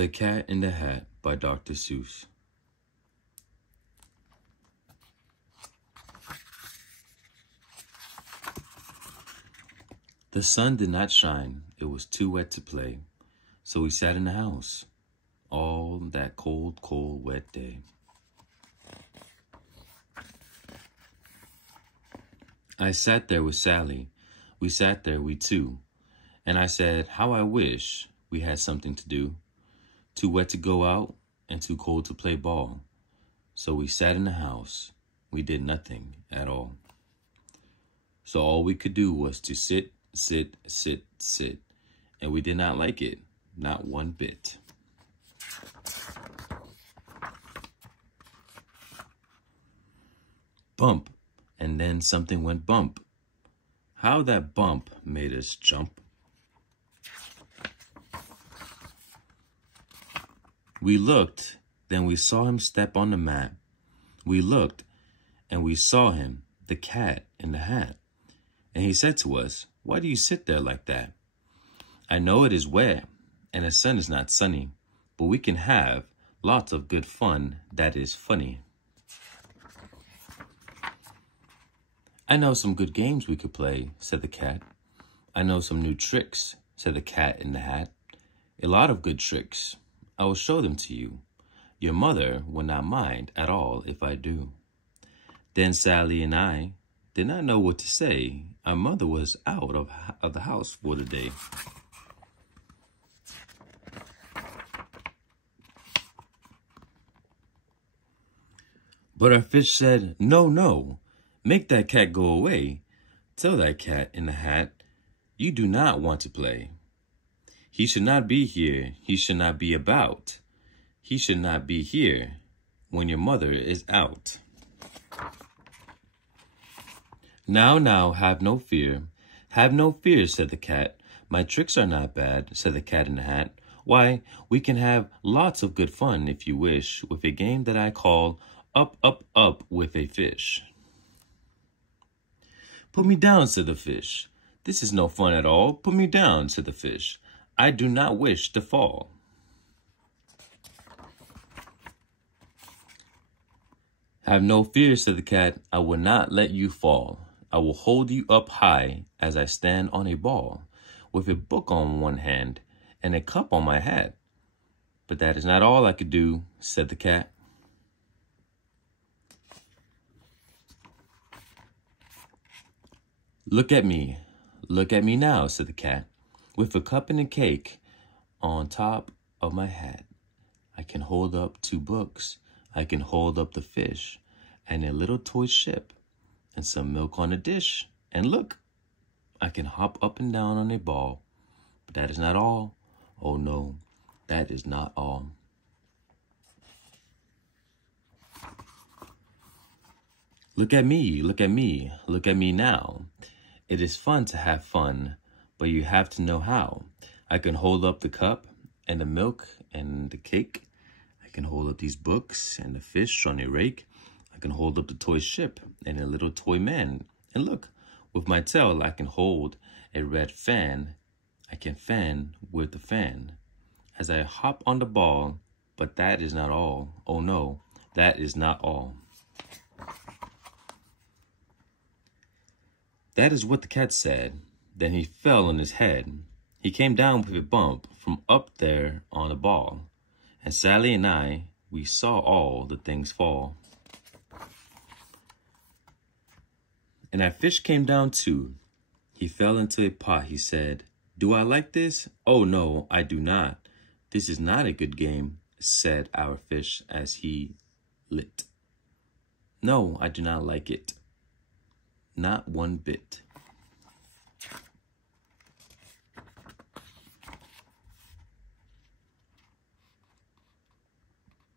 The Cat in the Hat by Dr. Seuss. The sun did not shine, it was too wet to play, so we sat in the house all that cold, cold, wet day. I sat there with Sally, we sat there, we two, and I said, how I wish we had something to do. Too wet to go out and too cold to play ball. So we sat in the house. We did nothing at all. So all we could do was to sit, sit, sit, sit. And we did not like it, not one bit. Bump, and then something went bump. How that bump made us jump. We looked, then we saw him step on the mat. We looked, and we saw him, the cat in the hat. And he said to us, why do you sit there like that? I know it is wet, and the sun is not sunny, but we can have lots of good fun that is funny. I know some good games we could play, said the cat. I know some new tricks, said the cat in the hat. A lot of good tricks. I will show them to you. Your mother will not mind at all if I do. Then Sally and I did not know what to say. Our mother was out of the house for the day. But our fish said, no, no, make that cat go away. Tell that cat in the hat, you do not want to play. He should not be here. He should not be about. He should not be here when your mother is out. Now, have no fear. Have no fear, said the cat. My tricks are not bad, said the cat in the hat. Why, we can have lots of good fun, if you wish, with a game that I call Up, Up, Up with a Fish. Put me down, said the fish. This is no fun at all. Put me down, said the fish. I do not wish to fall. Have no fear, said the cat. I will not let you fall. I will hold you up high as I stand on a ball, with a book on one hand and a cup on my hat. But that is not all I could do, said the cat. Look at me now, said the cat. With a cup and a cake on top of my hat. I can hold up 2 books. I can hold up the fish and a little toy ship and some milk on a dish. And look, I can hop up and down on a ball. But that is not all. Oh no, that is not all. Look at me, look at me, look at me now. It is fun to have fun, but you have to know how. I can hold up the cup and the milk and the cake. I can hold up these books and the fish on a rake. I can hold up the toy ship and a little toy man. And look, with my tail I can hold a red fan. I can fan with the fan as I hop on the ball, but that is not all. Oh no, that is not all. That is what the cat said. Then he fell on his head. He came down with a bump from up there on the ball. And Sally and I, we saw all the things fall. And our fish came down too. He fell into a pot, he said. Do I like this? Oh no, I do not. This is not a good game, said our fish as he lit. No, I do not like it. Not one bit.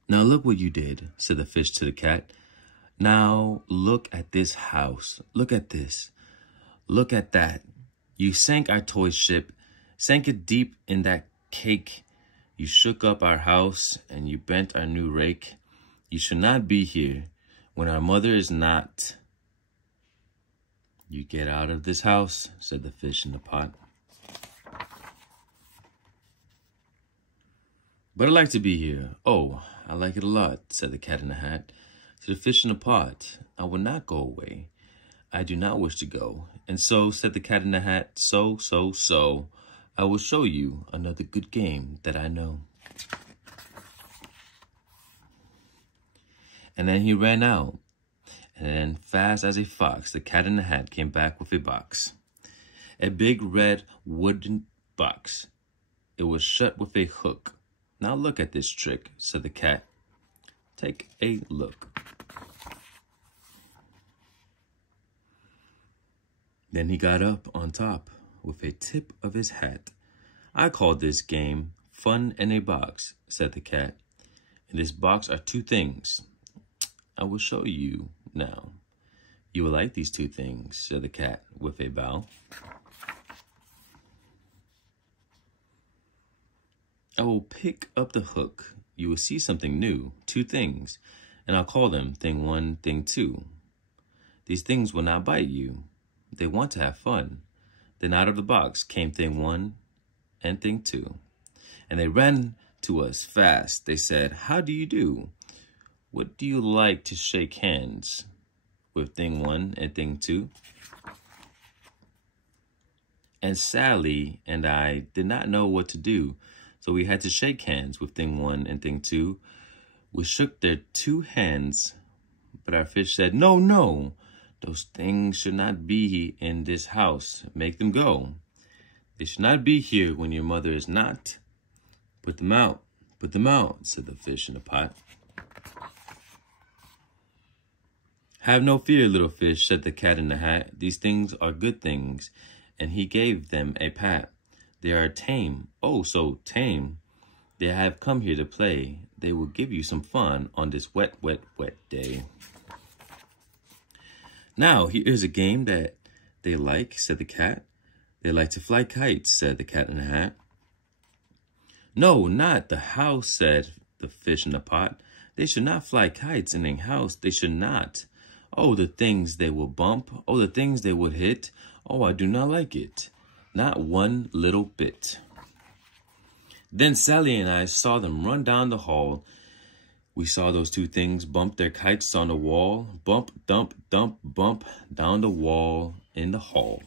Now look what you did, said the fish to the cat. Now look at this house. Look at this. Look at that. You sank our toy ship, sank it deep in that cake. You shook up our house and you bent our new rake. You should not be here when our mother is not. You get out of this house, said the fish in the pot. But I like to be here. Oh, I like it a lot, said the cat in the hat. To the fish in the pot, I will not go away. I do not wish to go. And so, said the cat in the hat, so, I will show you another good game that I know. And then he ran out. And then, fast as a fox, the cat in the hat came back with a box. A big red wooden box. It was shut with a hook. Now look at this trick, said the cat. Take a look. Then he got up on top with a tip of his hat. I call this game Fun in a Box, said the cat. In this box are two things. I will show you now. You will like these two things, said the cat with a bow. I will pick up the hook. You will see something new, two things, and I'll call them thing one, thing two. These things will not bite you. They want to have fun. Then out of the box came thing one and thing two. And they ran to us fast. They said, how do you do? What do you like to shake hands with thing one and thing two? And Sally and I did not know what to do, so we had to shake hands with thing one and thing two. We shook their two hands, but our fish said, no, no. Those things should not be in this house. Make them go. They should not be here when your mother is not. Put them out, said the fish in the pot. Have no fear, little fish, said the cat in the hat. These things are good things. And he gave them a pat. They are tame, oh so tame. They have come here to play. They will give you some fun on this wet, wet, wet day. Now, here's a game that they like, said the cat. They like to fly kites, said the cat in the hat. No, not the house, said the fish in the pot. They should not fly kites in a house. They should not. Oh, the things they will bump. Oh, the things they would hit. Oh, I do not like it. Not one little bit. Then Sally and I saw them run down the hall. We saw those two things bump their kites on the wall. Bump, dump, dump, bump down the wall in the hall.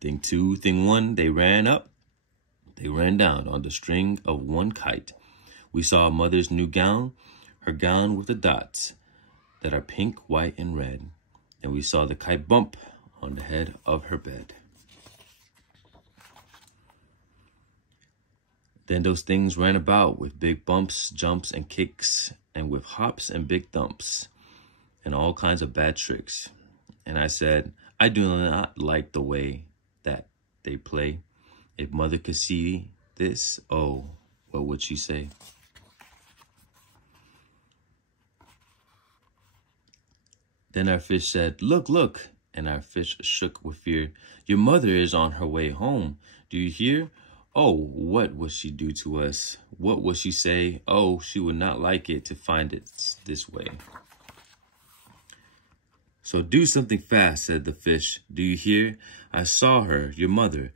Thing two, thing one, they ran up. They ran down on the string of one kite. We saw mother's new gown, her gown with the dots that are pink, white, and red. And we saw the kite bump on the head of her bed. Then those things ran about with big bumps, jumps, and kicks, and with hops and big thumps, and all kinds of bad tricks. And I said, I do not like the way that they play. If mother could see this, oh, what would she say? Then our fish said, look, look. And our fish shook with fear. Your mother is on her way home. Do you hear? Oh, what will she do to us? What will she say? Oh, she would not like it to find it this way. So do something fast, said the fish. Do you hear? I saw her, your mother.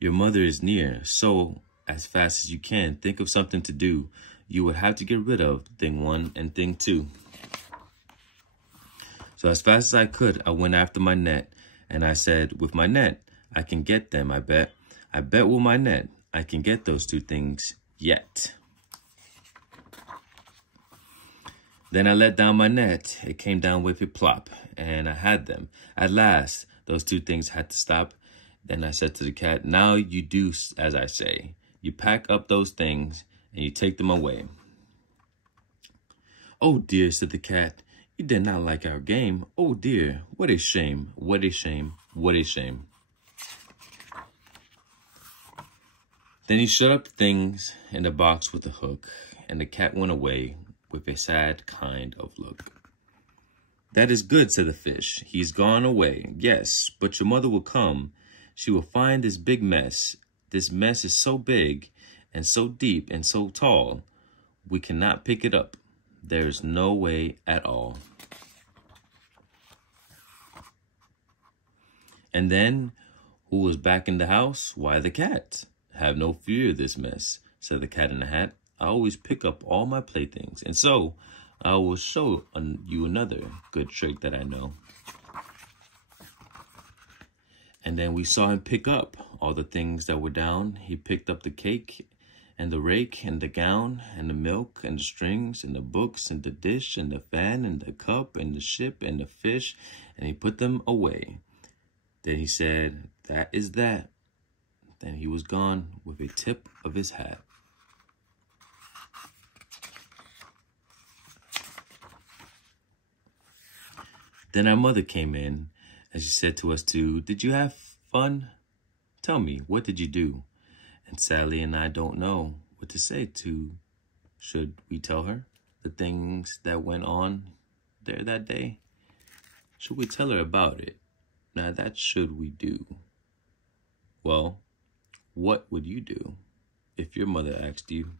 Your mother is near. So as fast as you can, think of something to do. You would have to get rid of thing one and thing two. So as fast as I could, I went after my net. And I said, with my net, I can get them, I bet. I bet with my net, I can get those two things yet. Then I let down my net. It came down with a plop, and I had them. At last, those two things had to stop. Then I said to the cat, now you do as I say. You pack up those things, and you take them away. Oh dear, said the cat. You did not like our game. Oh dear, what a shame, what a shame, what a shame. Then he shut up the things in the box with a hook, and the cat went away with a sad kind of look. That is good, said the fish. He's gone away. Yes, but your mother will come. She will find this big mess. This mess is so big and so deep and so tall, we cannot pick it up. There's no way at all. And then, who was back in the house? Why, the cat. Have no fear of this mess. said the Cat in the Hat. "I always pick up all my playthings, and so I will show you another good trick that I know." And then we saw him pick up all the things that were down. He picked up the cake and the rake and the gown and the milk and the strings and the books and the dish and the fan and the cup and the ship and the fish, and he put them away. Then he said, "That is that." Then he was gone with a tip of his hat. Then our mother came in, and she said to us two, "Did you have fun? Tell me, what did you do?" And Sally and I don't know what to say to. Should we tell her the things that went on there that day? Should we tell her about it? Now that should we do. Well, what would you do if your mother asked you